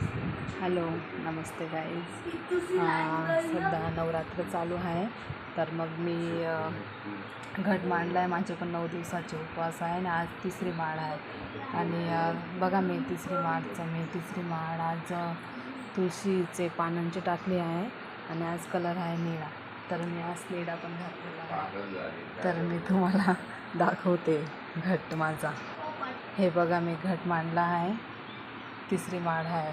Hello, नमस्ते guys. सध्या नवरात्र चालू आहे, तर मग मी घट मांडला आहे. माझे पण 9 दिवसाचे उपवास आहे आणि आज तिसरी माळ आहे. आणि बघा, मी तिसरी माळ आज तुळशीचे पानांची टाकली आहे आणि आज कलर आहे निळा. तर मी आज निळा पण घातलेला आहे. तर मी तुम्हाला दाखवते घट माझा. हे बघा, मी घट मांडला आहे. तिसरी माळ आहे.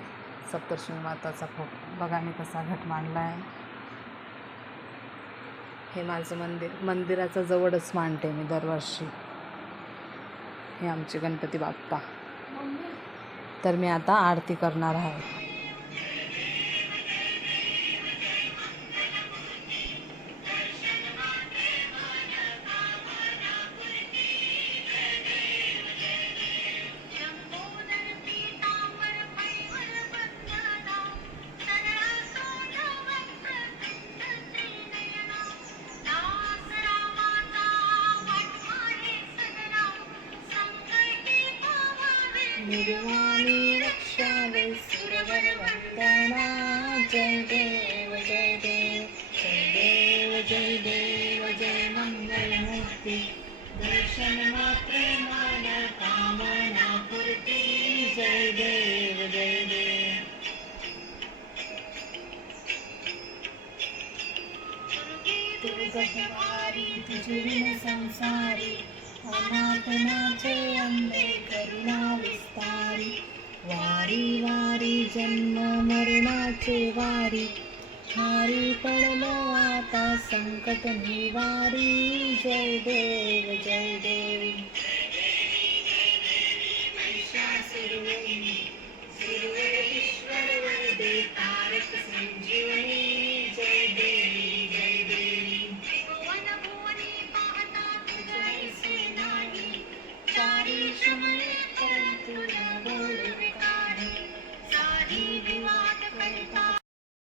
सप्तशृंगी माताचा फोटो बघा, मी कसा घट मांडला आहे. हे माझं मंदिराच्या जवळच मांडते मी दरवर्षी. हे आमचे गणपती बाप्पा. तर मी आता आरती करणार आहे. निर्वाणी रक्षावे सुरवर वंदना. जय देव जय देव जय देव जय देव जय मंगलमूर्ती. दर्शन मात्र माना कामना पूर्ती. जय देव जय देव. दुर्गतवारी तुझे विन संसारी. अनाथनाचे अंबे करुणा विस्तारी. वारी वारी जन्म मरणाचे वारी. हारी पडलो आता संकट निवारी. जय देव जय देव.